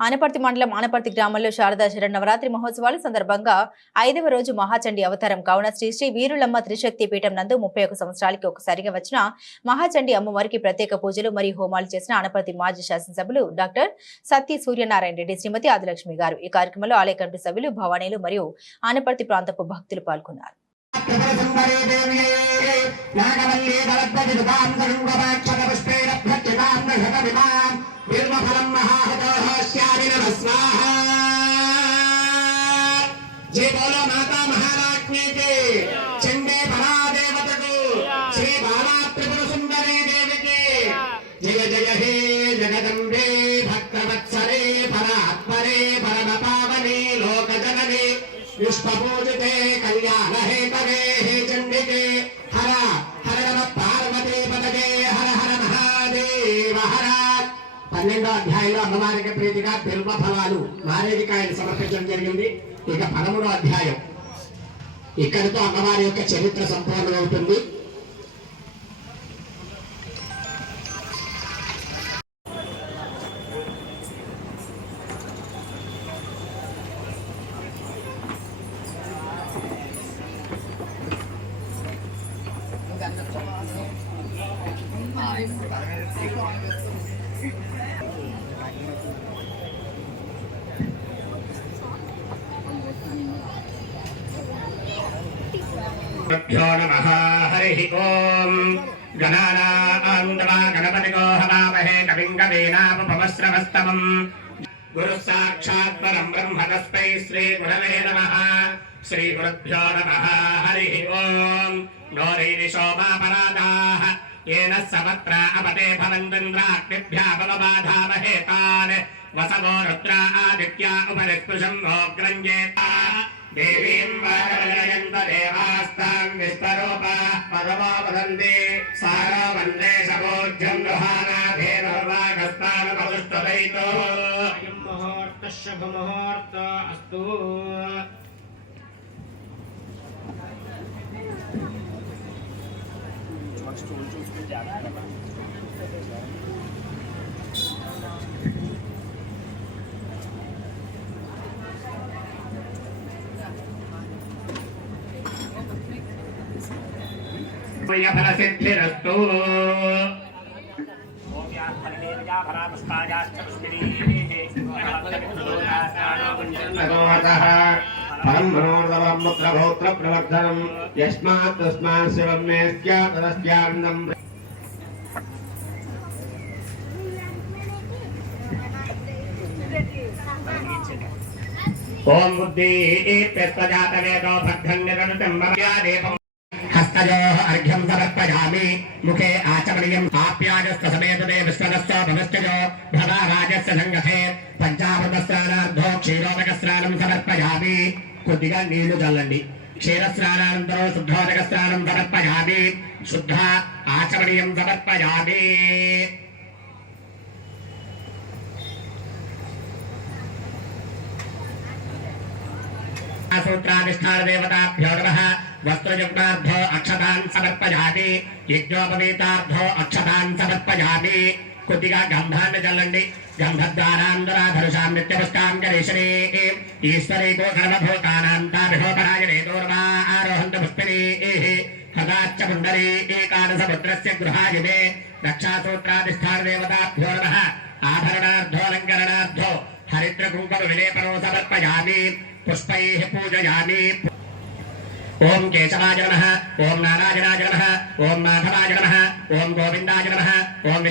ఆనపర్తి మండలం ఆనపర్తి గ్రామంలో శారదా శరన్నవరాత్రి మహోత్సవాల సందర్భంగా 5వ రోజు మహాచండీ అవతారం కావున శ్రీ శ్రీ వీరులమ్మ త్రిశక్తి పీఠం నందు 31 సంవత్సరాలకి ఒకసారిగా వచ్చిన మహాచండీ అమ్మవారికి ప్రత్యేక పూజలు మరియు హోమాలు చేసిన ఆనపర్తి మాజీ శాసనసభ్యులు డాక్టర్ సత్తి సూర్యనారాయణ రెడ్డి, శ్రీమతి ఆదిలక్ష్మి గారు. ఈ కార్యక్రమంలో ఆలయ కమిటీ సభ్యులు, భవానీలు మరియు ఆనపర్తి ప్రాంతపు భక్తులు పాల్గొన్నారు. जय बोलो माता महालक्ष्मी की, चंडी परादेवता को, श्री बाला त्रिपुर सुंदरी देवी की, जय जय हे जगदम्बे भक्तवत्सले परात्परे परम पावने लोक जननी विश्वपूजिते कल्याण हे तवे हे चंडिके हर हर नमः पार्वती पतये हर हर महादेव हर 12వ అధ్యాయంలో అమ్మవారికి ప్రీతిగా బిల్వ ఫలాలు మారేడికాయలు సమర్పించడం జరిగింది. ఇక 13వ అధ్యాయం ఇక్కడితో అమ్మవారి యొక్క చరిత్ర సంపూర్ణమవుతుంది. नमः हरिः ओम् गणानां गणपतिको हवामहे कविं कवीनामुपमश्रवस्तमम् गुरुः साक्षात् परं ब्रह्म तस्मै श्रीगुरवे नमः श्रीगुरुभ्यो नमः हरिः ओम् गौरीरिशोमापराधाः येन सवत्र अपते भवन्तीन्द्राग्निभ्यापमबाधामहे तान् वसवो रुद्रा आदित्या उपरिस्पृशं मोग्रञ्जेता देवीं वारवलयन्त देवास्तां विश्वरूपाः पदमो वदन्ति सारो वन्दे सभोज्यं गृहानाधेनुर्वागस्तानुपदुष्टवैतो अयं मुहूर्तः शुभमुहूर्तो अस्तु। फलसिद्धिरस्तु। फलं मनोर्दवं मुत्रभौत्र प्रवर्धनं यस्मात् तस्मात् शिवं मे स्यात्तदस्यान्नम्। ओम बुद्धि प्रजातवेदो भद्रन्निरनुतं मर्यादेवं हस्तयोः अर्घ्यं समर्पयामि मुखे आचमनीयम् आप्याजस्य समेत देवस्वरस्य भवस्तयो भवाराजस्य संगते पंचामृतस्नानार्धो क्षीरोदकस्नानं समर्पयामि కొద్దిగా నీళ్లు చల్లండి. క్షీరస్నానానంతరం శుద్ధోదక స్నానం సమర్పయామి. శుద్ధ ఆచమనీయం సమర్పయామి. सूत्राधिष्ठान देवताभ्यो नमः। वस्त्रयुग्मार्धो अक्षतान् समर्पयामि. यज्ञोपवीतार्धो अक्षतान् समर्पयामि. కొద్దిగా గంధాన్ని చల్లండి. గంధద్వారాంధరాధరుషాం నిత్యపుష్టాం గణేశనే ఈశ్వరీకో సర్వభూతానాంతాభిహోపరాయణే దూర్వా ఆరోహంత పుష్పినీ హదాచ్చ పుండరీ ఏకాదశపుత్రస్య గృహాయుమే రక్షాసూత్రాధిష్టాన దేవతాభ్యో నమః. ఆభరణార్థోలంకరణార్థో హరిద్రకుంకుమ విలేపనో సమర్పయామి. पुष्पैः पूजयामि. ओम केशवाय नमः, ओम नारायणाय नमः, ओम माधवाय नमः, ओम गोविंदाय नमः, ओम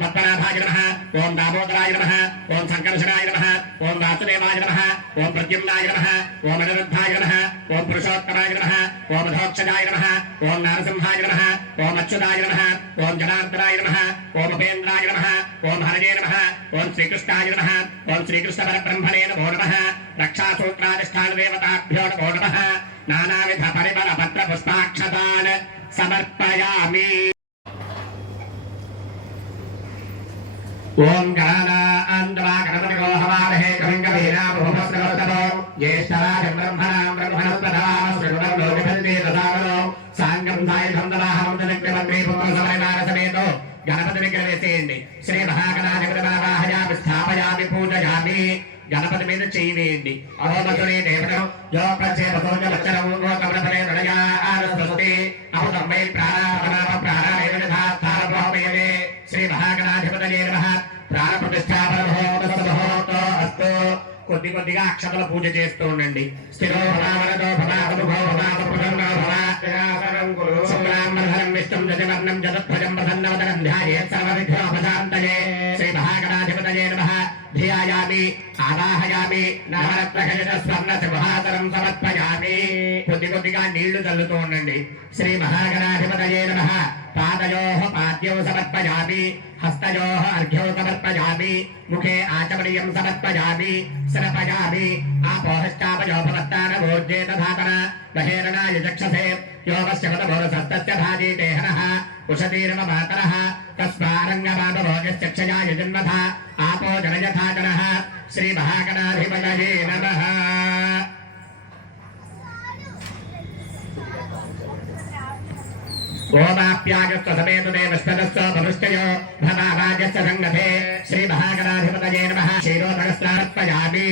पद्मनाभाय नमः, ओम दामोदराय नमः, ओम संकर्षणाय नमः, ओम वासुदेवाय नमः, ओम प्रद्युम्नाय नमः, ओम अनिरुद्धाय नमः, ओम पुरुषोत्तमाय नमः, ओम अधोक्षजाय नमः, ओम नारसिंहाय नमः, ओम अच्युताय नमः, ओम जनार्दनाय नमः, ओम उपेन्द्राय नमः, ओम हरये नमः, ओम श्रीकृष्णाय नमः, ओम श्रीकृष्ण परब्रह्मणे नमो नमः. रक्षासूत्राधिष्ठान देवताभ्यो नमो नमः. नानाविध परिमल पत्र पुष्पाक्षतान् समर्पयामि. ओम गणानां गणपतिको हवामहे कविं कवीनामुपमश्रवस्तमो ज्येष्ठराजं ब्रह्मणां ब्रह्मणस्पदामश्रवणं लोकपतिते ददामनो साङ्गं सायुधं ददाहं तदग्निमग्ने पुत्रसमरिवारसमेतो गणपति विग्रहवेसेयन्ति. श्री महागणाधिपतिमावाहयामि स्थापयामि पूजयामि. పూజయామి గణపతి మీద చేయి వేయండి అహోమతుని దేవతం యో ప్రచేపతోజ లక్షణము కమలపదే నడయాస్వస్తి అహుతమ్మై ప్రాణాపనామ ప్రాణాయజధాస్థానభోమయే శ్రీ మహాగణాధిపతయే నమః ప్రాణ ప్రతిష్టాపనమహోమస్తమహోతో అస్తు కొద్ది కొద్దిగా అక్షతల పూజ చేస్తూ ఉండండి స్థిరో భవావరదో భవానుభవ భవానుభవ శుక్లాంబరధరం విష్ణుం జగవర్ణం జగద్భజం ప్రసన్నవదనం ధ్యాయేత్ సర్వవిఘ్నోపశాంతయే శ్రీ మహాగణాధిపతయే నమః ధ్యాయామి ఆవాహయామి నవరత్నఖచిత స్వర్ణ సింహాసనం సమర్పయామి కొద్ది కొద్దిగా నీళ్లు చల్లుతూ ఉండండి శ్రీ మహాగణాధిపతయే నమః పాదయోః పాద్యౌ సమర్పయామి హస్తయోః అర్ఘ్యౌ సమర్పయామి ముఖే ఆచమనీయం సమర్పయామి సమర్పయామి ఆపోహశ్చాపయో భవత్తాన ఊర్జే తథాతన మహేరణాయ చక్షసే యోగస్య మదభోరసస్తస్య భాజీతే హనః ఉషతీర్మ మాతరః తస్మారంగమాపభోగశ్చక్షయాయ జన్మథ ఆపో జనయథా జనః శ్రీ మహాగణాధిపతయే నమః ఓమాప్యాగస్వ సమేతు దేవస్తదస్వ భవిష్యయో భవారాజస్య సంగతే శ్రీ మహాగణాధిపతయే నమః క్షీరోదకస్నానర్పయామి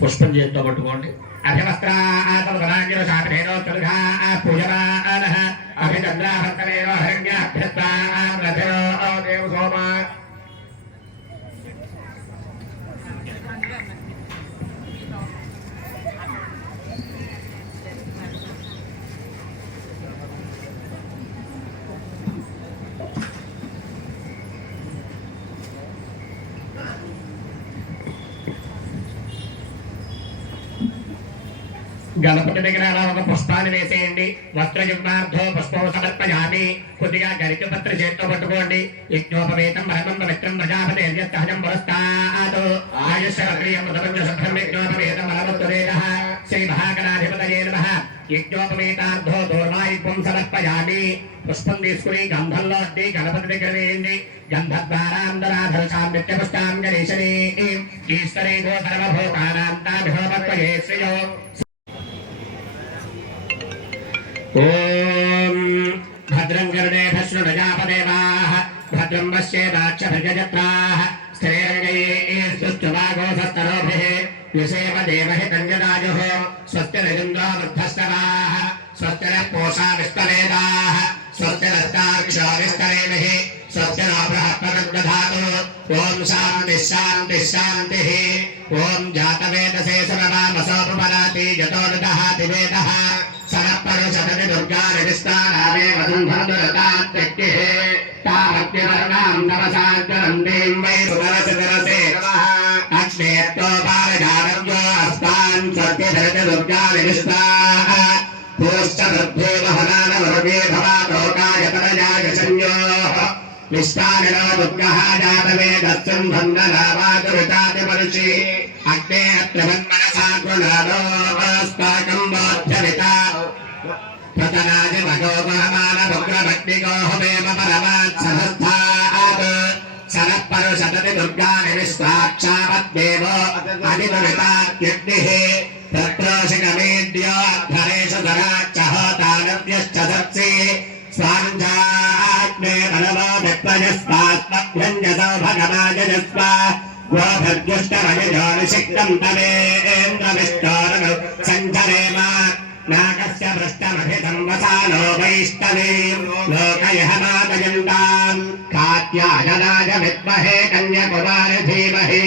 పుష్పం చేతితో పట్టుకోండి అభివస్త్రాతమదనాంజన శాపేనో తుల్ఘా పూజమానః అభిచంద్రాభర్తనేనో హరిణ్యాభ్యస్వామరథో దేవ సోమా గణపతి దగ్గర అలా ఒక పుష్పాన్ని వేసేయండి వస్త్రయుగ్మార్థో పుష్పం సమర్పయామి కొద్దిగా గరిక పత్ర చేత్తో పట్టుకోండి యజ్ఞోపవేతం పరమం పవిత్రం ప్రజాపతి యజ్ఞస్తహజం పురస్తాత్ ఆయుష్యక్రియం శుభ్రం యజ్ఞోపవేతం పరమత్వదేవః శ్రీ మహాగణాధిపతయే నమః యజ్ఞోపవేతార్థో దూర్వాయుగ్మం సమర్పయామి పుష్పం తీసుకుని గంధంలో అడ్డి గణపతి దగ్గర వేయండి గంధద్వారాంధరాధరసాం నిత్యపుష్టాం గణేశనీ ఈశ్వరే గో సర్వభూతానాంతాభిహోపత్వయే శ్రియో ఓం భద్రం కరుణేభ శృణుజాపదేవాః భద్రం పశ్యేదాక్షభజత్రాః స్థిరైర్గైస్తువాగోసస్తరోభిः విషేమ దేవహితం యదాయుః స్వస్తి రజేంద్రో వృద్ధస్తవాః స్వస్తి నః పూషా విశ్వవేదాః స్వస్తి నస్తార్క్ష్యో విస్తరేమః స్వస్తి no బృహస్పతిర్దధాతు Om Shanti Shanti శాంతిః Om జాతవేదసే సమవామసో ప్రపరాతి యతో దధాతి వేదః సనపరుషదతి దుర్గానిస్తానామే వధుంధరతాత్యక్తిః తామత్యవర్ణాం నవసాగ్రంథీం why సుదరసిదరసే నమః అగ్నేత్తో పారజానవ్యో అస్తాన్ సత్యధరతి దుర్గానిస్తాః పూశ్చ వృద్ధేవహనానవరుగే భవాలోకాయతనయాయ సంయోః విశ్వానిలో దుర్గః జాతవేదస్యం బంధనావాదురితాతిపరుషి అగ్నే అత్రవన్మనసా గుణాదోస్తాకం బోధ్యవితా ప్రతనాది భగోపహమాన భగ్రభక్తిగోహమేమ పరమాత్సహస్థాత్ శరపరుషదతి దుర్గాని విశ్వాక్షాపద్దేవో అధిపవితాత్యగ్నిః తత్రోషికమేడ్యోద్ధరేషు ధరాచ్చహోతానవ్యశ్చ సత్సి స్వాంజాగ్నే బలవో విప్రజస్వాత్మభ్యంజసౌ భగవాజస్వ గోభర్జుష్టమయజో నిషిక్తం తవేంద్రవిష్టోరను సంచరేమ నాగస్య పృష్టమభితం వసానో వైష్ణవీం లోకయహమాదయంతాం కాత్యాయనాయ విద్మహే కన్యకుమారి ధీమహి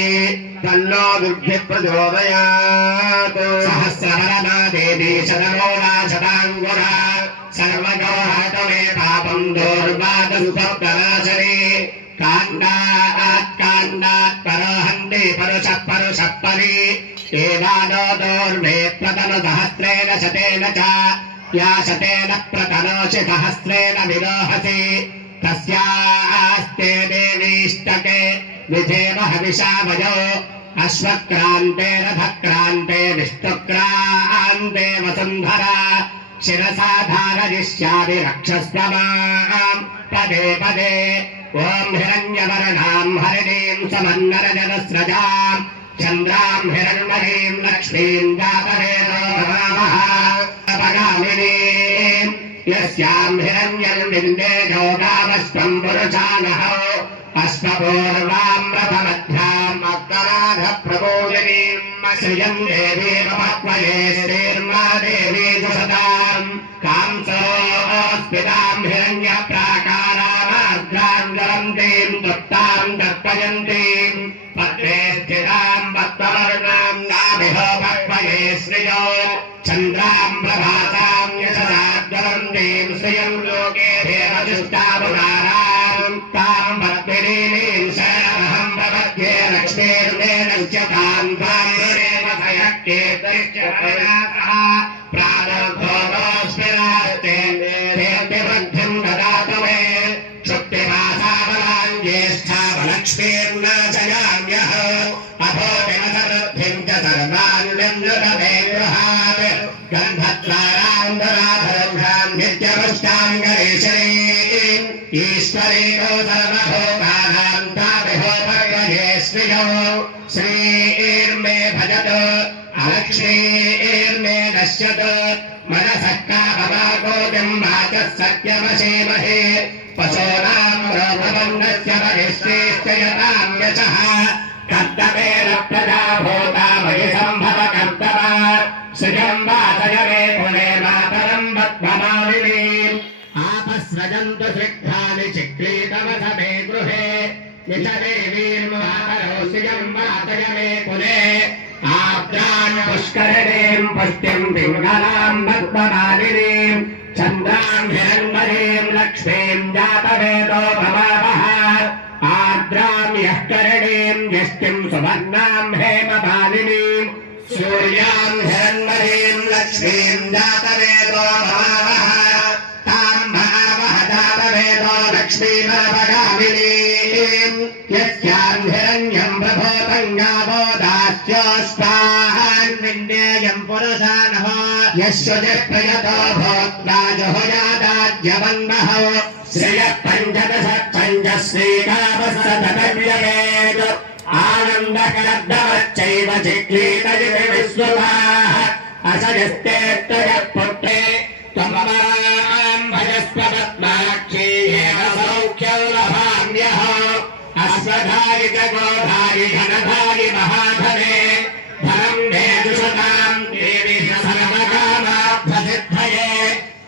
తన్నో దుర్గి ప్రచోదయాత్ సహస్రవరమా దేవీ శతమూలా శతాంగురా సర్వగోహతమే పాపం దౌర్వాదసుపనాశనే కాండాత్ కాండాత్ పరోహంతి పరుషః పరుషః పరి ఏవాదో దౌర్వే ప్రతను సహస్రేణ శతేన చ యా శతేన ప్రతనోషి సహస్రేణ విలోహసి తస్యాస్తే దేవీష్టకే విధేమ హవిషావయో అశ్వక్రాంతే రథక్రాంతే విష్ణుక్రాంతే వసుంధరా శిరసా ధారయిష్యామి రక్షస్వ మాం పదే పదే ఓం హిరణ్యవర్ణాం హరిణీం సమన్నరజనస్రజాం చంద్రాం హిరణ్మయీం లక్ష్మీం జాతవేదో భవామః యస్యాం హిరణ్యం విందే జోగావస్వం పురుషానః अश्वपूर्वां रथमध्याम् अग्रराध प्रबोधिनीम् श्रियम् देवी ममत्वये श्रीर्मा देवी दुषदाम् कांसोऽस्मिताम् हिरण्यप्राकारामार्द्राम् ज्वलन्तीम् तृप्ताम् तर्पयन्तीम् पद्मे स्थिताम् पद्मवर्णाम् नाभिः पक्वये श्रियो चन्द्राम् प्रभाताम् यशसाज्वलन्तीम् श्रियम् लोके देवदुष्टावताराम् ताम् पद्मिनीम् शरणमहम् प्रपद्ये लक्ष्मीर्मेण च ताम् त्वाम् मृणेमसयक्केतश्च प्रयासः प्रादुर्भोगोऽस्मिरास्ते देव्यवृद्धिम् ददातु मे क्षुप्तिमासाबलाम् ज्येष्ठावलक्ष्मीर्न जयाम्यः अभोजनसमृद्धिम् च सर्वान् व्यञ्जतमे गृहात् गन्धद्वारान्तराधरघ्राम् नित्यपुष्टाम् गणेशरीम् ईश्वरीको सर्वभोगानाम् ताभिहो भगवये श्रियो श्रीर्मे भजतु अलक्ष्मीर्मे नश्यतु मनसः कामवाकोटिम् वाचः सत्यमशीमहे पशूनाम् रोगवन्दस्य परिश्रेष्ठयताम् यशः कर्तवेन प्रजा भूता मयि सम्भव कर्तवा सृजम् वासय मे पुणे मातरम् पद्ममालिनीम् आपस्रजन्तु शीघ्राणि चिक्लीतवस मे गृहे निचदेवीम् मातरोऽस्यम् वातय मे पुणे आर्द्राम् पुष्करिणीम् पुष्टिम् पिङ्गलाम् पद्ममालिनीम् चन्द्राम् हिरण्मयीम् लक्ष्मीम् जातवेदो भवावः आर्द्राम् यः करणीम् यष्टिम् सुवर्णाम् हेममालिनीम् सूर्याम् हिरण्मयीम् लक्ष्मीम् जातवेदो भवावः ताम् भावः जातवेदो लक्ष्मीमवगामिनीम् यस्याम् हिरण्यम् प्रभोतम् गावो दास्योऽस्मान् विन्देयम् पुरुषानः यस्युजिः प्रयतो भोक्ता जुहुयादाज्यवन्नः श्रियः पञ्चदश पञ्चश्रीकामस्ततव्यवेद आनन्दकर्दवच्चैव चिक्लीतजिति विश्वताः असजस्तेऽत्रयः पुत्रे त्वमपराम् भजस्व पद्माक्षी एव सौख्यं लभाम्यः अश्वधायि च गोधायि धनधायि महाधने धनम् देदुषताम् देवी सर्वकामार्थसिद्धये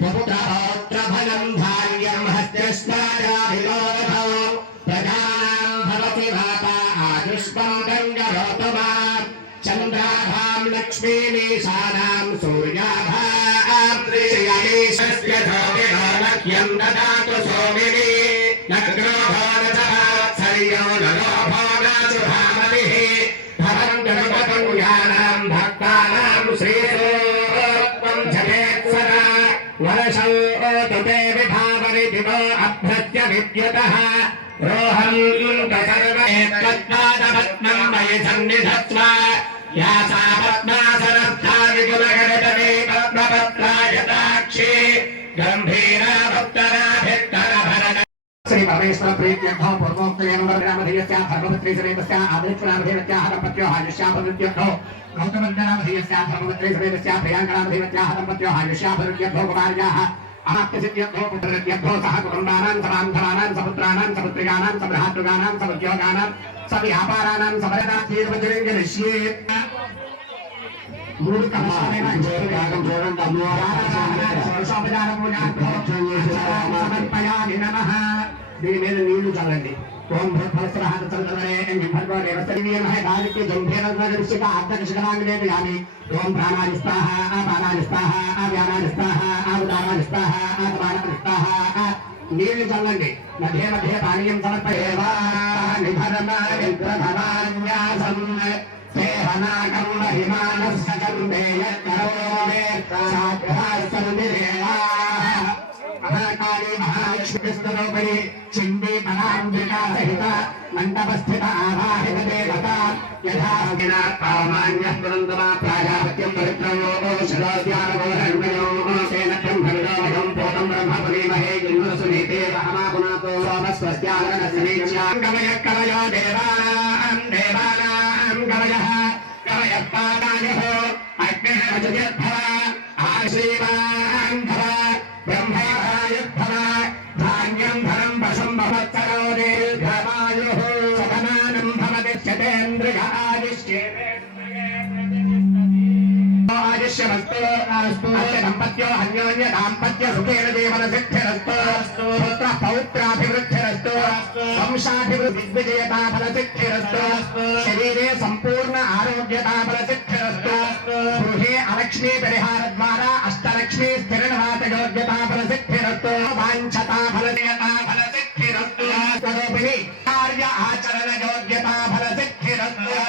पुत्रपौत्रफलम् धान्यम् हस्त्यस्वायाभिलोभौ प्रजानाम् भवति माता आयुष्मम् गङ्गरोतमाम् चन्द्राभाम् लक्ष्मीमीशानाम् सूर्याभाम् त्रिशयमीशस्य सोमिनो लक्ष्यम् ददातु सोमिनी नग्रोभो न च वात्सल्यो न लोभो न शुभामतिः भवम् गणपतुल्यानाम् भक्तानाम् श्रीसोत्वम् जपेत्सदा वर्षौ तुते विभावरि दिवो अभ्रत्य विद्युतः रोहम् सर्वैत्वत्पादपद्मम् मयि सन्निधत्स्व या सा पद्मासनस्था विपुलगणतमे पद्मपत्रायताक्षी गम्भीरा भक्तराभित्तरभरण श्री परमेश्वर प्रीत्यर्थो पूर्वोक्तयेन वर्णामधेयस्या धर्मपत्नी समेतस्या आदित्यनामधेयस्याः दम्पत्यो आयुष्याभिवृद्ध्यर्थो गौतमवर्णामधेयस्या धर्मपत्नी समेतस्या प्रियाङ्कनामधेयस्याः दम्पत्यो आयुष्याभिवृद्ध्यर्थो कुमार्याः आप्तसिद्ध्यर्थो पुत्रसिद्ध्यर्थो सह कुटुम्बानाम् समान्धराणाम् सपुत्राणाम् सपुत्रिकाणाम् सबृहातृकाणाम् समुद्योगानाम् सव्यापाराणाम् समरदार्थीर्वजरिङ्गनिष्ये సమర్పయామి నమః దీని మీద నీళ్లు చల్లండి ఓం భూత్ఫలస్రహాత చంద్రవరే భర్గో దేవస్తనీయమః గాయత్రీ జంభేన గృహదృశ్యక ఆర్ధకశకరాంగేయామి ఓం ప్రాణాయ స్వాహ అపానాయ స్వాహ అవ్యానాయ స్వాహ ఉదానాయ స్వాహ ఆత్మానాయ స్వాహ నీళ్లు చల్లండి మధ్య మధ్య పానీయం సమర్పయేవా నిభరమాయ ప్రధమాన్యాసం సేవనాకం మహిమానస్సకం దేయకరోమే సాగ్రహాసందేవా महाकाली महालक्ष्मीस्तरोपरि चिन्दी पराम्बिका सहित मण्डपस्थित आवाहित देवता यथा पावमान्यः पुरन्दमा प्राजापत्यं पवित्रयो शरोद्यानवो हर्मयो तेन ब्रह्मविदोमहं पोतं ब्रह्मपदीमहे गुरुसुनीते रहमापुनातो सोमस्वस्यागरणसमीच्यां कवयः कवयो देवानां कवयः कवयः पादायः अग्निः रजयद्भव आश्रीवान् भव ब्रह्मयुद्धव धान्यं धनं वशं भवत्सरो दीर्घमायुः भविष्यमस्तु अस्य दम्पत्यो अन्योन्य दाम्पत्य सुखेन जीवन सिद्धिरस्तु पुत्र पौत्राभिवृद्धिरस्तु वंशाभिवृद्धि दिग्विजयता फल सिद्धिरस्तु शरीरे संपूर्ण आरोग्यता फल सिद्धिरस्तु गृहे अलक्ष्मी परिहार द्वारा अष्टलक्ष्मी स्थिर निवास योग्यता फल सिद्धिरस्तु वाञ्छता फलदेयता फल सिद्धिरस्तु कार्य आचरण योग्यता फल सिद्धिरस्तु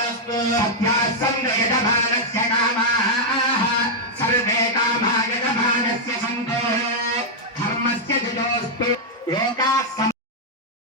सत्या